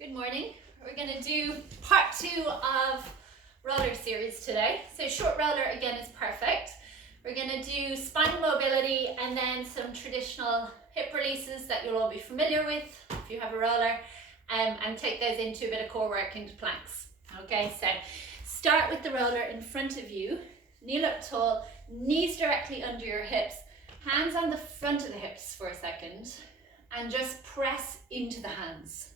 Good morning. We're going to do part 2 of roller series today. So short roller again is perfect. We're going to do spinal mobility and then some traditional hip releases that you'll all be familiar with if you have a roller, and take those into a bit of core work into planks. Okay, so start with the roller in front of you, kneel up tall, knees directly under your hips, hands on the front of the hips for a second, and just press into the hands.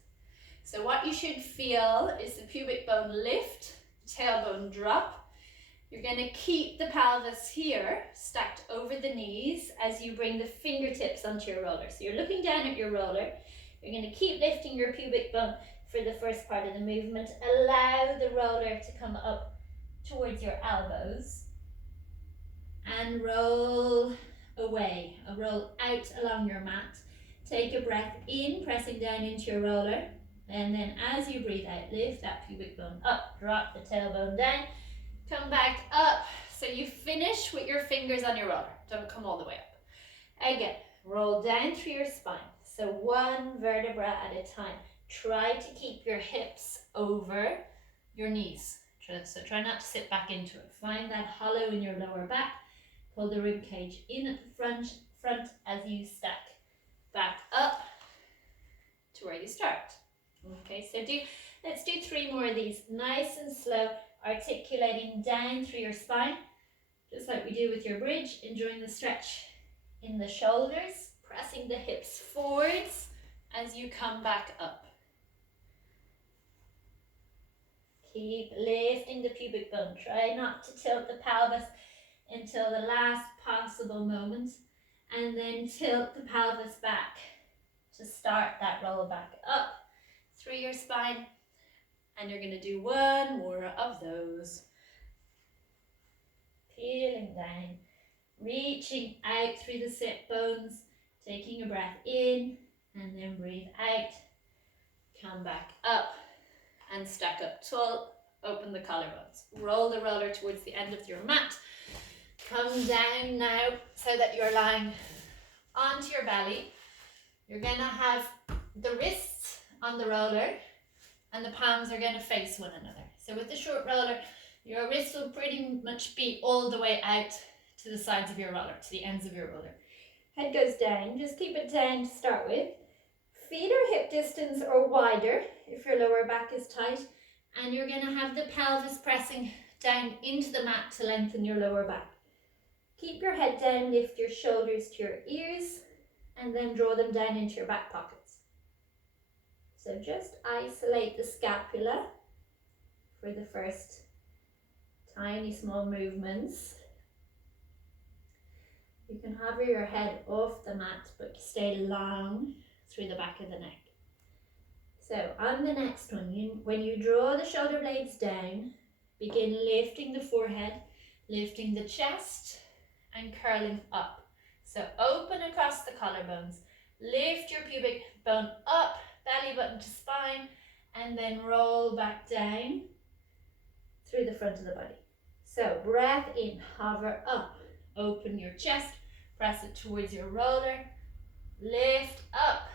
So what you should feel is the pubic bone lift, tailbone drop. You're going to keep the pelvis here, stacked over the knees as you bring the fingertips onto your roller. So you're looking down at your roller. You're going to keep lifting your pubic bone for the first part of the movement. Allow the roller to come up towards your elbows and roll away, roll out along your mat. Take a breath in, pressing down into your roller. And then as you breathe out, lift that pubic bone up, drop the tailbone down, come back up. So you finish with your fingers on your roller. Don't come all the way up. Again, roll down through your spine. So one vertebra at a time. Try to keep your hips over your knees. So try not to sit back into it. Find that hollow in your lower back. Pull the rib cage in at the front as you stack back up to where you start. Okay, so let's do 3 more of these, nice and slow, articulating down through your spine, just like we do with your bridge, enjoying the stretch in the shoulders, pressing the hips forwards as you come back up. Keep lifting the pubic bone. Try not to tilt the pelvis until the last possible moment, and then tilt the pelvis back to start that roll back up through your spine, and you're going to do 1 more of those. Peeling down, reaching out through the sit bones, taking a breath in, and then breathe out. Come back up and stack up tall. Open the collarbones. Roll the roller towards the end of your mat. Come down now so that you're lying onto your belly. You're going to have the wrists on the roller and the palms are going to face one another. So with the short roller, your wrists will pretty much be all the way out to the sides of your roller, to the ends of your roller. Head goes down, just keep it down to start with. Feet are hip distance or wider if your lower back is tight, and you're going to have the pelvis pressing down into the mat to lengthen your lower back. Keep your head down, lift your shoulders to your ears, and then draw them down into your back pockets. So just isolate the scapula for the first tiny small movements. You can hover your head off the mat, but stay long through the back of the neck. So on the next one, when you draw the shoulder blades down, begin lifting the forehead, lifting the chest, and curling up. So open across the collarbones, lift your pubic bone up, belly button to spine, and then roll back down through the front of the body. So breath in, hover up, open your chest, press it towards your roller, lift up,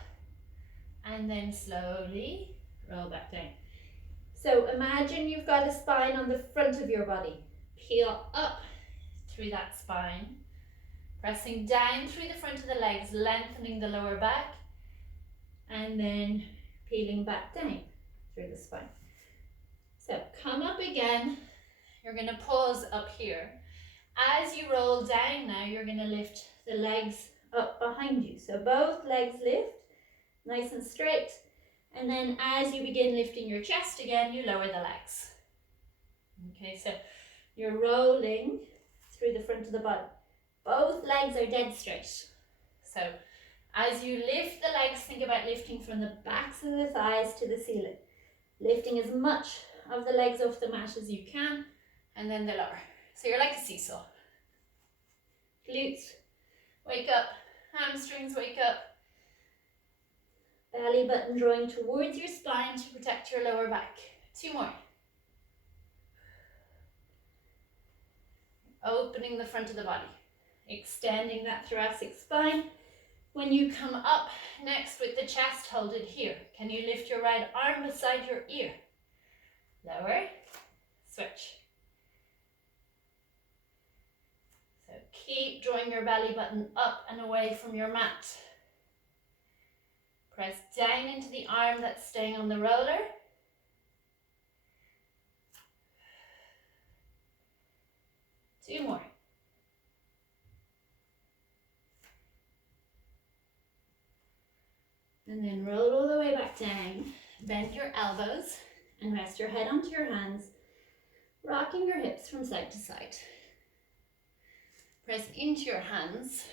and then slowly roll back down. So imagine you've got a spine on the front of your body. Peel up through that spine, pressing down through the front of the legs, lengthening the lower back, and then peeling back down through the spine. So come up again. You're going to pause up here. As you roll down now, you're going to lift the legs up behind you. So both legs lift, nice and straight. And then as you begin lifting your chest again, you lower the legs. Okay, so you're rolling through the front of the body. Both legs are dead straight. So as you lift the legs, think about lifting from the backs of the thighs to the ceiling. Lifting as much of the legs off the mat as you can, and then the lower. So you're like a seesaw. Glutes, wake up. Hamstrings, wake up. Belly button drawing towards your spine to protect your lower back. 2 more. Opening the front of the body. Extending that thoracic spine. When you come up next with the chest, hold it here. Can you lift your right arm beside your ear? Lower, switch. So keep drawing your belly button up and away from your mat. Press down into the arm that's staying on the roller. Two more. And then roll all the way back down. Bend your elbows and rest your head onto your hands, rocking your hips from side to side. Press into your hands,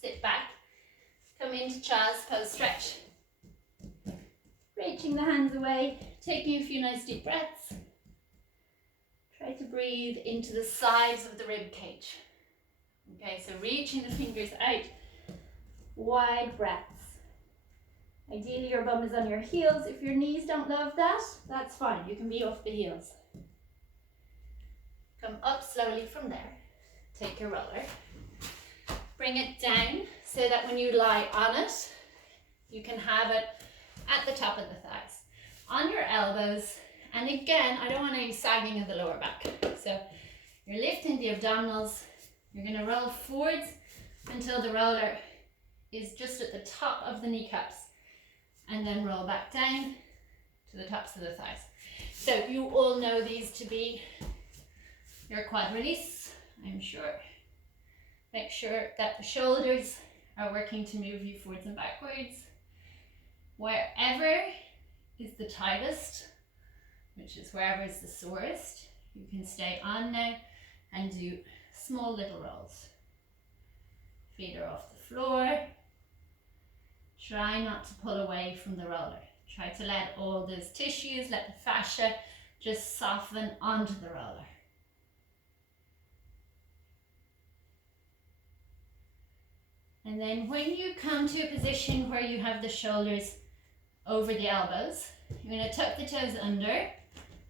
sit back, come into child's pose stretch. Reaching the hands away, taking a few nice deep breaths. Try to breathe into the sides of the rib cage. Okay, so reaching the fingers out, wide breaths. Ideally your bum is on your heels. If your knees don't love that, that's fine. You can be off the heels. Come up slowly from there. Take your roller. Bring it down so that when you lie on it, you can have it at the top of the thighs. On your elbows. And again, I don't want any sagging of the lower back. So you're lifting the abdominals. You're going to roll forwards until the roller is just at the top of the kneecaps. And then roll back down to the tops of the thighs. So you all know these to be your quad release, I'm sure. Make sure that the shoulders are working to move you forwards and backwards. Wherever is the tightest, which is wherever is the sorest, you can stay on now and do small little rolls. Feet are off the floor. Try not to pull away from the roller. Try to let all those tissues, let the fascia just soften onto the roller. And then when you come to a position where you have the shoulders over the elbows, you're going to tuck the toes under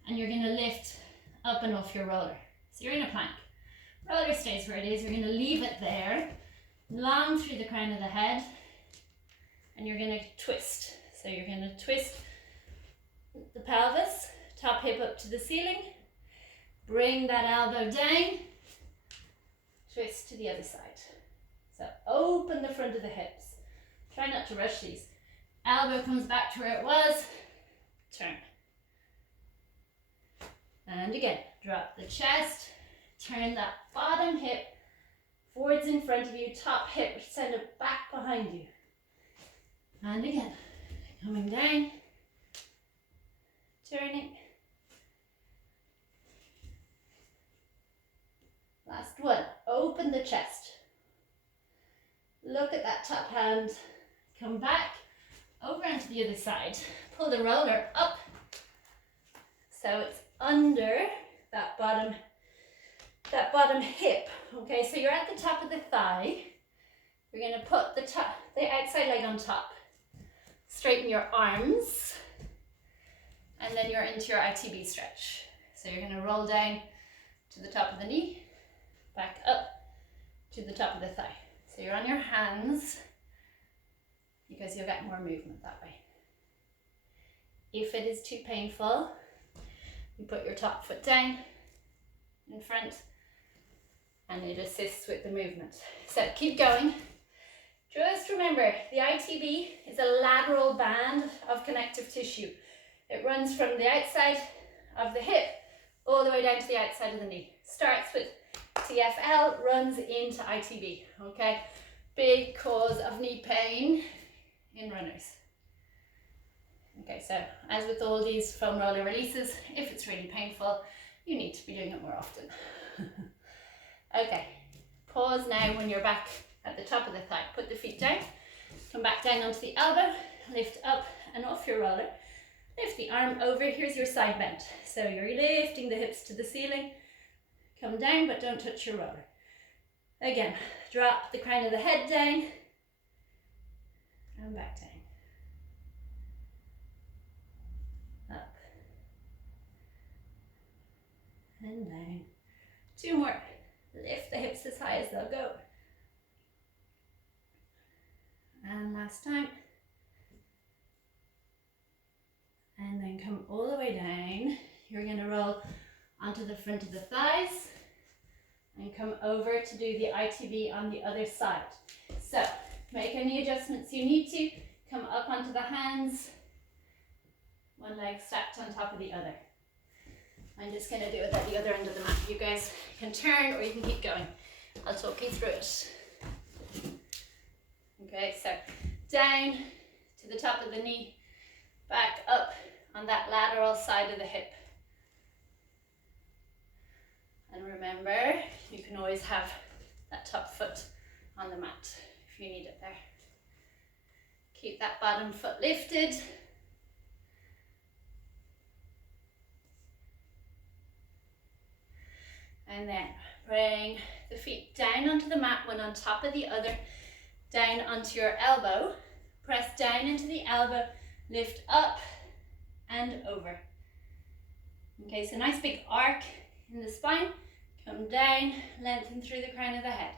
and you're going to lift up and off your roller. So you're in a plank. Roller stays where it is. You're going to leave it there, long through the crown of the head, and you're going to twist. So you're going to twist the pelvis, top hip up to the ceiling, bring that elbow down, twist to the other side. So open the front of the hips. Try not to rush these. Elbow comes back to where it was, turn. And again, drop the chest, turn that bottom hip forwards in front of you, top hip, send it back behind you. And again, coming down, turning. Last one, open the chest. Look at that top hand, come back, over onto the other side. Pull the roller up, so it's under that bottom hip. Okay, so you're at the top of the thigh. You're going to put the outside leg on top. Straighten your arms, and then you're into your ITB stretch. So you're going to roll down to the top of the knee, back up to the top of the thigh. So you're on your hands because you'll get more movement that way. If it is too painful, you put your top foot down in front and it assists with the movement. So keep going. Just remember, the ITB is a lateral band of connective tissue. It runs from the outside of the hip all the way down to the outside of the knee. Starts with TFL, runs into ITB, okay? Big cause of knee pain in runners. Okay, so as with all these foam roller releases, if it's really painful, you need to be doing it more often. Okay, pause now when you're back at the top of the thigh. Put the feet down, come back down onto the elbow, lift up and off your roller. Lift the arm over, here's your side bend. So you're lifting the hips to the ceiling, come down but don't touch your roller. Again, drop the crown of the head down and back down. Up and down. Two more. Lift the hips as high as they'll go. And Last time. And then come all the way down. You're going to roll onto the front of the thighs and come over to do the ITV on the other side. So make any adjustments you need to. Come up onto the hands, one leg stacked on top of the other. I'm just going to do it at the other end of the mat. You guys can turn or you can keep going. I'll talk you through it. Okay, so down to the top of the knee, back up on that lateral side of the hip. And remember, you can always have that top foot on the mat if you need it there. Keep that bottom foot lifted. And then bring the feet down onto the mat, one on top of the other, down onto your elbow. Press down into the elbow, lift up and over. Okay, so nice big arc in the spine. Come down, lengthen through the crown of the head.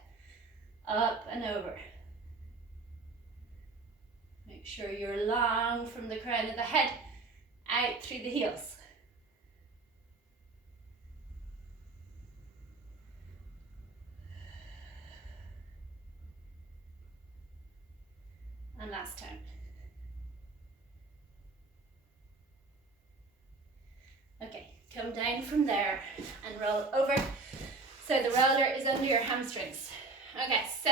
Up and over. Make sure you're long from the crown of the head, out through the heels. And last time. Okay, come down from there and roll over. So the roller is under your hamstrings. Okay, so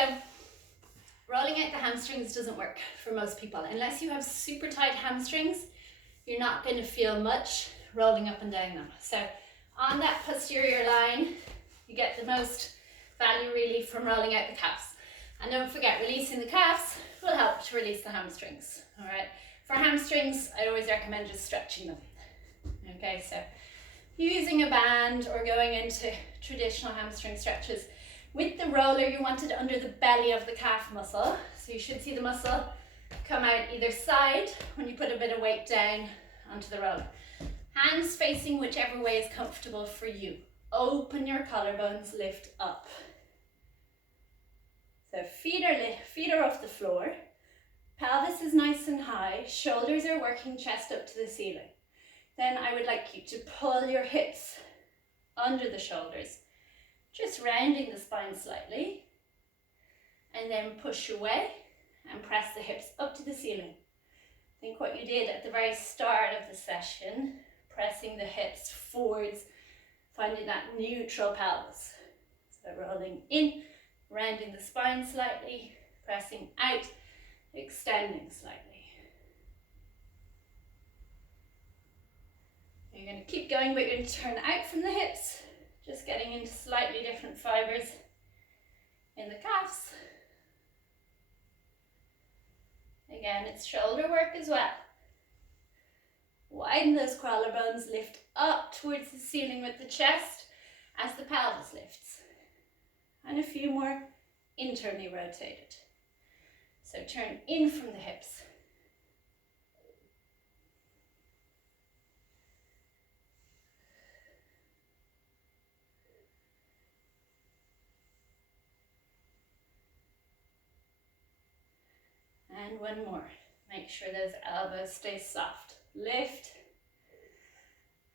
rolling out the hamstrings doesn't work for most people. Unless you have super tight hamstrings, you're not going to feel much rolling up and down them. So on that posterior line, you get the most value really from rolling out the calves. And don't forget, releasing the calves will help to release the hamstrings. All right. For hamstrings, I always recommend just stretching them. Okay, so using a band or going into traditional hamstring stretches. With the roller, you want it under the belly of the calf muscle. So you should see the muscle come out either side when you put a bit of weight down onto the roller. Hands facing whichever way is comfortable for you. Open your collarbones, lift up. So feet are off the floor. Pelvis is nice and high. Shoulders are working, chest up to the ceiling. Then I would like you to pull your hips under the shoulders, just rounding the spine slightly, and then push away and press the hips up to the ceiling. Think what you did at the very start of the session, pressing the hips forwards, finding that neutral pelvis. So rolling in, rounding the spine slightly, pressing out, extending slightly. You're going to keep going, but you're going to turn out from the hips, just getting into slightly different fibers in the calves. Again, it's shoulder work as well. Widen those collarbones, lift up towards the ceiling with the chest as the pelvis lifts. And a few more internally rotated. So turn in from the hips. And one more. Make sure those elbows stay soft. Lift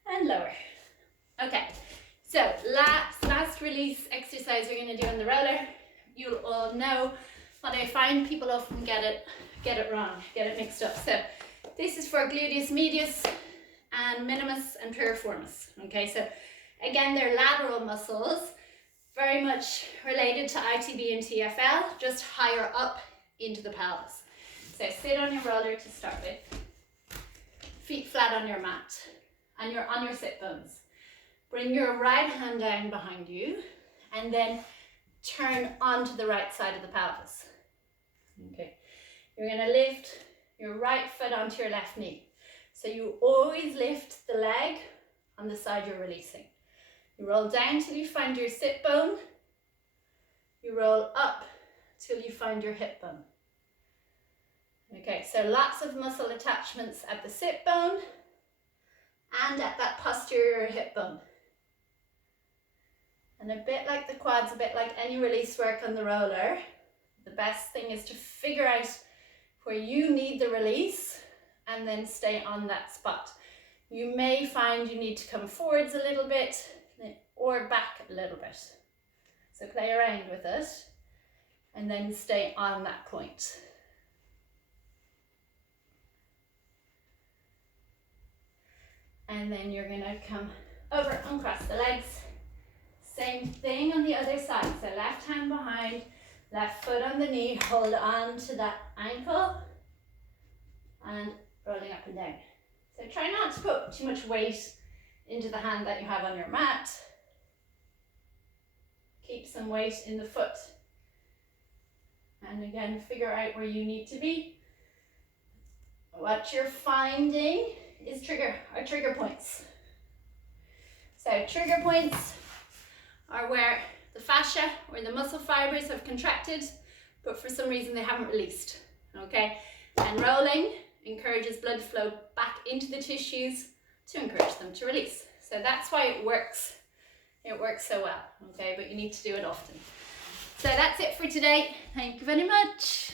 and lower. Okay, so last release exercise we're going to do on the roller. You'll all know, but I find people often get it wrong, get it mixed up. So this is for gluteus medius and minimus and piriformis. Okay, so again, they're lateral muscles, very much related to ITB and TFL, just higher up into the pelvis. So sit on your roller to start with, feet flat on your mat, and you're on your sit bones. Bring your right hand down behind you, and then turn onto the right side of the pelvis. Okay, you're going to lift your right foot onto your left knee. So you always lift the leg on the side you're releasing. You roll down till you find your sit bone. You roll up till you find your hip bone. Okay, so lots of muscle attachments at the sit bone and at that posterior hip bone. And a bit like the quads, a bit like any release work on the roller, the best thing is to figure out where you need the release and then stay on that spot. You may find you need to come forwards a little bit or back a little bit. So play around with it and then stay on that point. And then you're going to come over and cross the legs. Same thing on the other side. So left hand behind, left foot on the knee, hold on to that ankle and rolling up and down. So try not to put too much weight into the hand that you have on your mat. Keep some weight in the foot. And again, figure out where you need to be. What you're finding is trigger points. So trigger points are where the fascia or the muscle fibers have contracted, but for some reason they haven't released, okay? And rolling encourages blood flow back into the tissues to encourage them to release. So that's why it works. It works so well, okay? But you need to do it often. So that's it for today. Thank you very much.